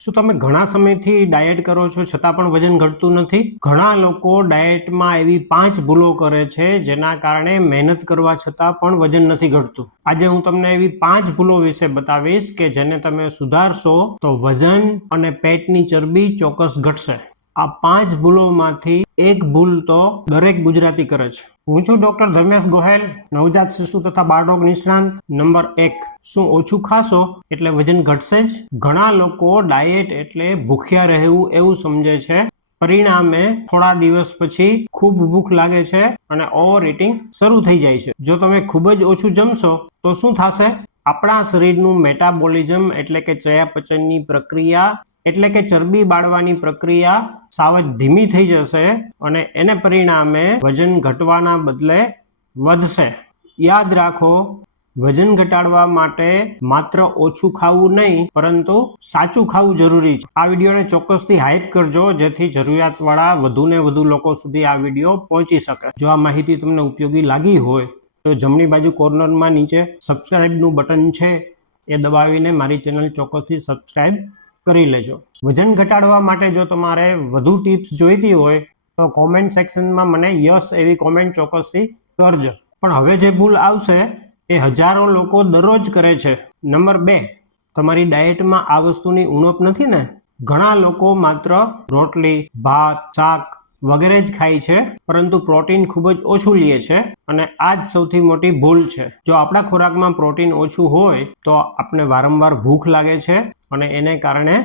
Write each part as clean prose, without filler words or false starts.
શું તમે ઘણા સમયથી ડાયટ કરો છો છતાં પણ વજન ઘટતું નથી? ઘણા લોકો ડાયટમાં એવી 5 ભૂલો કરે છે જેના કારણે મહેનત કરવા છતાં પણ વજન નથી ઘટતું. આજે હું તમને એવી 5 ભૂલો વિશે બતાવીશ કે જેને તમે સુધારશો તો વજન અને પેટની ચરબી ચોક્કસ ઘટશે. આ 5 ભૂલોમાંથી એક ભૂલ તો દરેક ગુજરાતી કરે છે. હું છું ડોક્ટર ધર્મેશ ગોહેલ, નવજાત શિશુ તથા બાળરોગ નિષ્ણાંત. નંબર 1, શું ઓછું ખાશો એટલે વજન ઘટશે જ? ઘણા લોકો ડાયટ એટલે ભૂખ્યા રહેવું એવું સમજે છે. પરિણામે થોડા દિવસ પછી ખૂબ ભૂખ લાગે છે અને ઓવર ઇટિંગ શરૂ થઈ જાય છે. જો તમે ખૂબ જ ઓછું જમશો તો શું થશે? આપણા શરીરનું મેટાબોલિઝમ એટલે કે ચયાપચયની પ્રક્રિયા એટલે કે ચરબી બાળવાની પ્રક્રિયા સાવ જ ધીમી થઈ જશે અને એને પરિણામે વજન ઘટવાના બદલે વધશે. યાદ રાખો, વજન ઘટાડવા માટે માત્ર ઓછું ખાવું નહીં પરંતુ સાચું ખાવું જરૂરી છે. આ વિડીયોને ચોક્કસથી હાઈપ કરજો જેથી જરૂરિયાતવાળા વધુને વધુ લોકો સુધી આ વિડીયો પહોંચી શકે. જો આ માહિતી તમને ઉપયોગી લાગી હોય તો જમણી બાજુ કોર્નરમાં નીચે સબસ્ક્રાઇબનું બટન છે એ દબાવીને મારી ચેનલ ચોક્કસથી સબસ્ક્રાઇબ કરી લેજો. વજન ઘટાડવા માટે જો તમારે વધુ ટિપ્સ જોઈતી હોય તો કોમેન્ટ સેક્શનમાં મને યસ એવી કોમેન્ટ ચોક્કસથી કરજો. પણ હવે જે ભૂલ આવશે એ હજારો લોકો દરરોજ કરે છે. નંબર 2, તમારી ડાયટમાં આ વસ્તુની ઉણપ નથી ને? ઘણા લોકો માત્ર રોટલી, ભાત, શાક વગેરે જ ખાય છે પરંતુ પ્રોટીન ખૂબ જ ઓછું લે છે અને આ જ સૌથી મોટી ભૂલ છે. જો આપણા ખોરાકમાં પ્રોટીન ઓછું હોય તો આપણે વારંવાર ભૂખ લાગે છે અને એને કારણે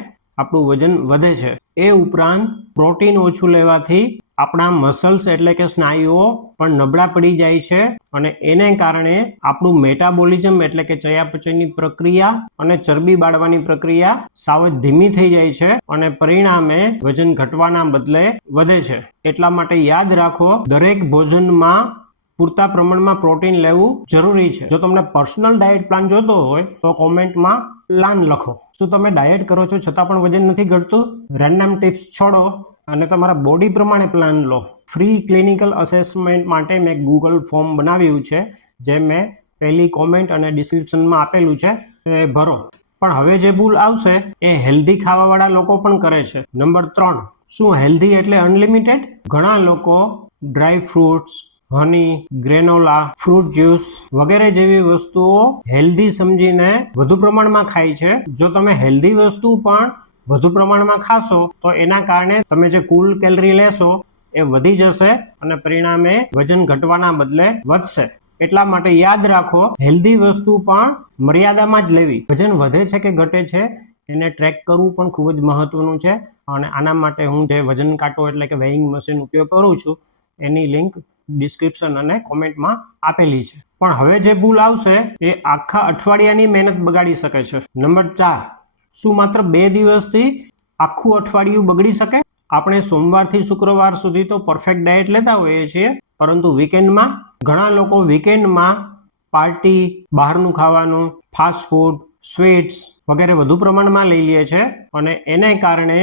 આપણું વજન વધે છે. એ ઉપરાંત પ્રોટીન ઓછું લેવાથી આપણા મસલ્સ એટલે કે સ્નાયુઓ પણ નબળા પડી જાય છે અને એને કારણે આપણું મેટાબોલિઝમ એટલે કે ચયાપચયની પ્રક્રિયા અને ચરબી બાળવાની પ્રક્રિયા સાવ જ ધીમી થઈ જાય છે અને પરિણામે વજન ઘટવાના બદલે વધે છે. એટલા માટે યાદ રાખો, દરેક ભોજનમાં પૂરતા પ્રમાણમાં પ્રોટીન લેવું જરૂરી છે. જો તમને પર્સનલ ડાયટ પ્લાન જોતો હોય તો કોમેન્ટમાં પ્લાન લખો. શું તમે ડાયટ કરો છો છતાં પણ વજન નથી ઘટતું? રેન્ડમ ટિપ્સ છોડો અને તમારા બોડી પ્રમાણે પ્લાન લો. ફ્રી ક્લિનિકલ અસેસમેન્ટ માટે મેં ગૂગલ ફોર્મ બનાવ્યું છે જે મેં પહેલી કોમેન્ટ અને ડિસ્ક્રિપ્શનમાં આપેલું છે, એ ભરો. પણ હવે જે ભૂલ આવશે એ હેલ્ધી ખાવાવાળા લોકો પણ કરે છે. નંબર 3, શું હેલ્ધી એટલે અનલિમિટેડ? ઘણા લોકો ડ્રાય ફ્રૂટ્સ, હની, ગ્રેનોલા, ફ્રૂટ જ્યુસ વગેરે જેવી વસ્તુઓ હેલ્ધી સમજીને વધુ પ્રમાણમાં ખાય છે. જો તમે હેલ્ધી વસ્તુ પણ વધુ પ્રમાણમાં ખાશો તો એના કારણે તમે જે કુલ કેલરી લેશો એ વધી જશે અને પરિણામે વજન ઘટવાના બદલે વધશે. એટલા માટે યાદ રાખો, હેલ્ધી વસ્તુ પણ મર્યાદામાં જ લેવી. વજન વધે છે કે ઘટે છે એને ટ્રેક કરવું પણ ખૂબ જ મહત્વનું છે અને આના માટે હું જે વજન કાંટો એટલે કે વેઇંગ મશીન ઉપયોગ કરું છું એની લિંક ડિસ્ક્રિપ્શન અને કોમેન્ટમાં આપેલી છે. પણ હવે જે ભૂલ આવશે એ આખા અઠવાડિયાની મહેનત બગાડી શકે છે. નંબર 4, શું માત્ર 2 દિવસથી આખું અઠવાડિયું બગડી શકે? આપણે સોમવારથી શુક્રવાર સુધી તો પરફેક્ટ ડાયટ લેતા હોઈએ છીએ પરંતુ વીકેન્ડમાં ઘણા લોકો પાર્ટી, બહારનું ખાવાનું, ફાસ્ટ ફૂડ, સ્વીટ્સ વગેરે વધુ પ્રમાણમાં લઈ લે છે અને એને કારણે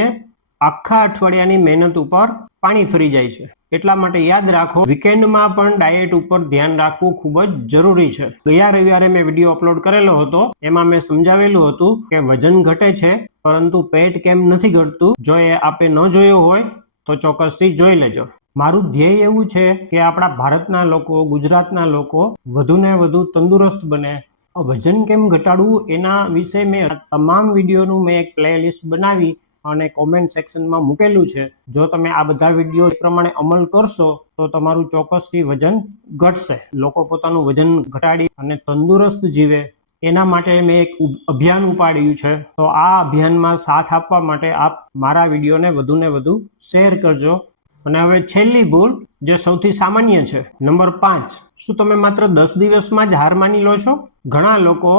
આખા અઠવાડિયાની મહેનત ઉપર પાણી ફરી જાય છે. એટલા માટે યાદ રાખો, વીકેન્ડમાં પણ ડાયટ ઉપર ધ્યાન રાખવું ખૂબ જ જરૂરી છે. ગયા રવિવારે મેં વિડીયો અપલોડ કરેલો હતો, એમાં મેં સમજાવેલું હતું કે વજન ઘટે છે પરંતુ પેટ કેમ નથી ઘટતું. જો એ આપે ન જોયો હોય તો ચોક્કસથી જોઈ લેજો. મારું ધ્યેય એવું છે કે આપણા ભારતના લોકો, ગુજરાતના લોકો વધુને વધુ તંદુરસ્ત બને. વજન કેમ ઘટાડવું એના વિશે મેં તમામ વિડીયોનું મેં એક પ્લેલિસ્ટ બનાવી અને કોમેન્ટ સેક્શનમાં મૂકેલું છે. જો તમે આ બધા વિડીયો પ્રમાણે અમલ કરશો તો તમારું ચોક્કસથી વજન ઘટશે. લોકો પોતાનું વજન ઘટાડી અને તંદુરસ્ત જીવે એના માટે મેં એક અભિયાન ઉપાડ્યું છે. તો આ અભિયાનમાં સાથ આપવા માટે આપ મારા વિડીયોને વધુને વધુ શેર કરજો. અને હવે છેલ્લી ભૂલ જે સૌથી સામાન્ય છે, નંબર 5, શું તમે માત્ર 10 દિવસમાં જ હાર માની લો છો? ઘણા લોકો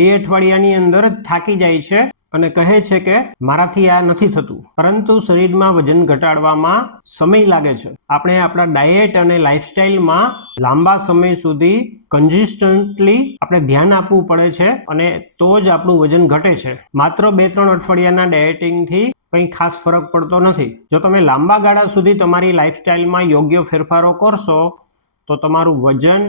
2 અઠવાડિયાની અંદર જ થાકી જાય છે અને કહે છે કે મારાથી આ નથી થતું. પરંતુ શરીરમાં વજન ઘટાડવામાં સમય લાગે છે. આપણે આપણા ડાયટ અને લાઈફસ્ટાઈલમાં લાંબા સમય સુધી કન્સિસ્ટન્ટલી આપણે ધ્યાન આપવું પડે છે અને તો જ આપણું વજન ઘટે છે. માત્ર 2-3 અઠવાડિયાના ડાયટિંગથી કંઈ ખાસ ફરક પડતો નથી. જો તમે લાંબા ગાળા સુધી તમારી લાઈફસ્ટાઈલમાં યોગ્ય ફેરફારો કરશો તો તમારું વજન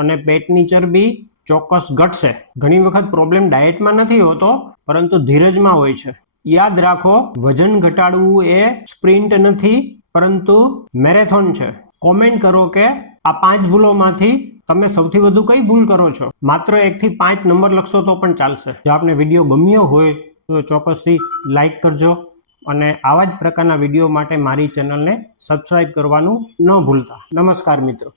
અને પેટની ચરબી ચોક્કસ ઘટશે. ઘણી વખત પ્રોબ્લેમ ડાયટમાં નથી હોતો પરંતુ ધીરજમાં હોય છે. યાદ રાખો, વજન ઘટાડવું એ સ્પ્રિન્ટ નથી પરંતુ મેરેથોન છે. કોમેન્ટ કરો કે આ 5 ભૂલોમાંથી તમે સૌથી વધુ કઈ ભૂલ કરો છો. માત્ર 1 થી 5 નંબર લખશો તો પણ ચાલશે. જો આપને વિડીયો ગમ્યો હોય તો ચોક્કસથી લાઈક કરજો અને આવા જ પ્રકારના વિડીયો માટે મારી ચેનલને સબસ્ક્રાઇબ કરવાનું ન ભૂલતા. નમસ્કાર મિત્રો.